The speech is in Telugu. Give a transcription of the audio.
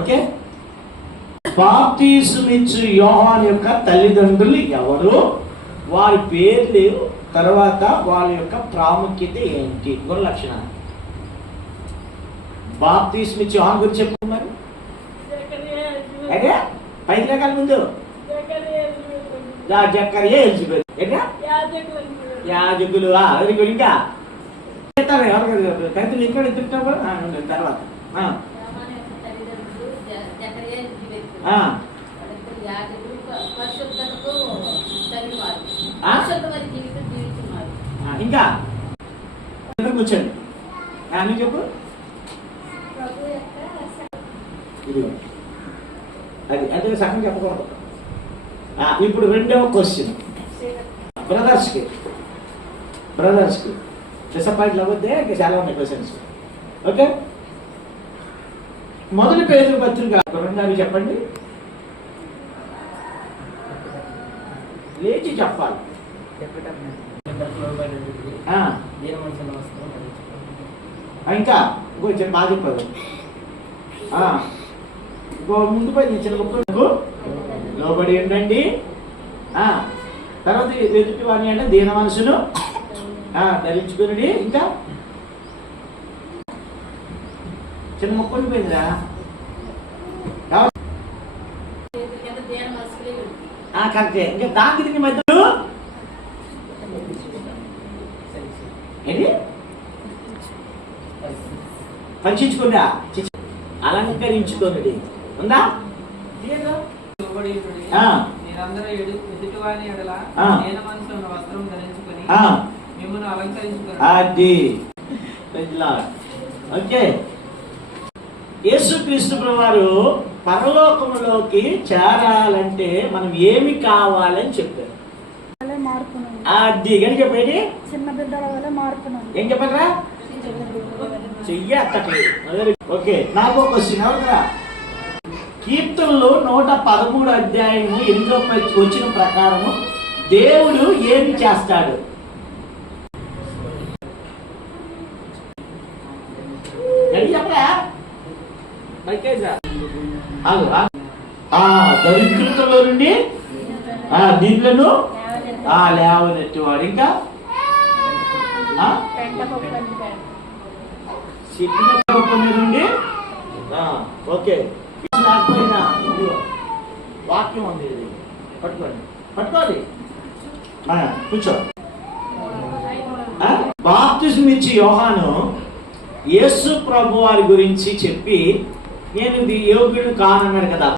ఓకే, బాప్తిస్మమిచ్చు యోహాను యొక్క తల్లిదండ్రులు ఎవరు, వారి పేర్లు, తర్వాత వాళ్ళ యొక్క ప్రాముఖ్యత ఏంటి, గుణ లక్షణాలు. బాప్తిస్మమిచ్చు యోహాను గురించి చెప్పు మరి. అదే పైకి లేకాల ముందు జకరియా ఎలిజబెత్ యాజకులు. Very good. ఇంకా కవితలు ఇక్కడ తింటావు తర్వాత ఇంకా కూర్చోండి. అని చెప్పు. అది అదే సగం చెప్పకూడదు. ఇప్పుడు రెండవ క్వశ్చన్ బ్రదర్స్కి డిసప్పాయింట్ అవ్వద్దే, ఇంకా చాలా ఉన్నాయి క్వశ్చన్స్. ఓకే, మొదటి పేరు పత్రిక రెండవి చెప్పండి, లేచి చెప్పాలి. ఇంకా ఇంకో బాగా చెప్పారు. ఇంకో ముందు పై చిన్న ముక్కలకు లోబడి ఉండండి. తర్వాత ఎదుటి వారిని అంటే దీన మనసును ధరించుకుని. ఇంకా చిన్న ముక్కలు పోయిందిరా. కరెక్టే. ఇంకా దానికి మధ్యలో ఏంటి పంచుకోండి, అలంకరించుకోండి ఉందా? అది ఓకే. యేసుక్రీస్తు ప్రభువారు పరలోకములోకి చేరాలంటే మనం ఏమి కావాలని చెప్పారు? అది కానీ చెప్పేది ఏం చెప్పారా? చెయ్యట్లేదు. ఓకే, నాకు క్వశ్చన్ అవుతుందా? కీర్తనలు 113 అధ్యాయము 8 వచ్చిన ప్రకారము దేవుడు ఏమి చేస్తాడు? చెప్పరా? దరిద్రతలో నుండి దీంట్లను లేవనెట్టువాడు. ఇంకా నుండి ఓకే, లేకపోయినా వాక్యం ఉంది, పట్టుకోండి కూర్చో. బాప్తిస్మమిచ్చు యోహాను యేసు ప్రభు వారి గురించి చెప్పి నేను ఇది యోగ్యుడు కానన్నాడు కదా.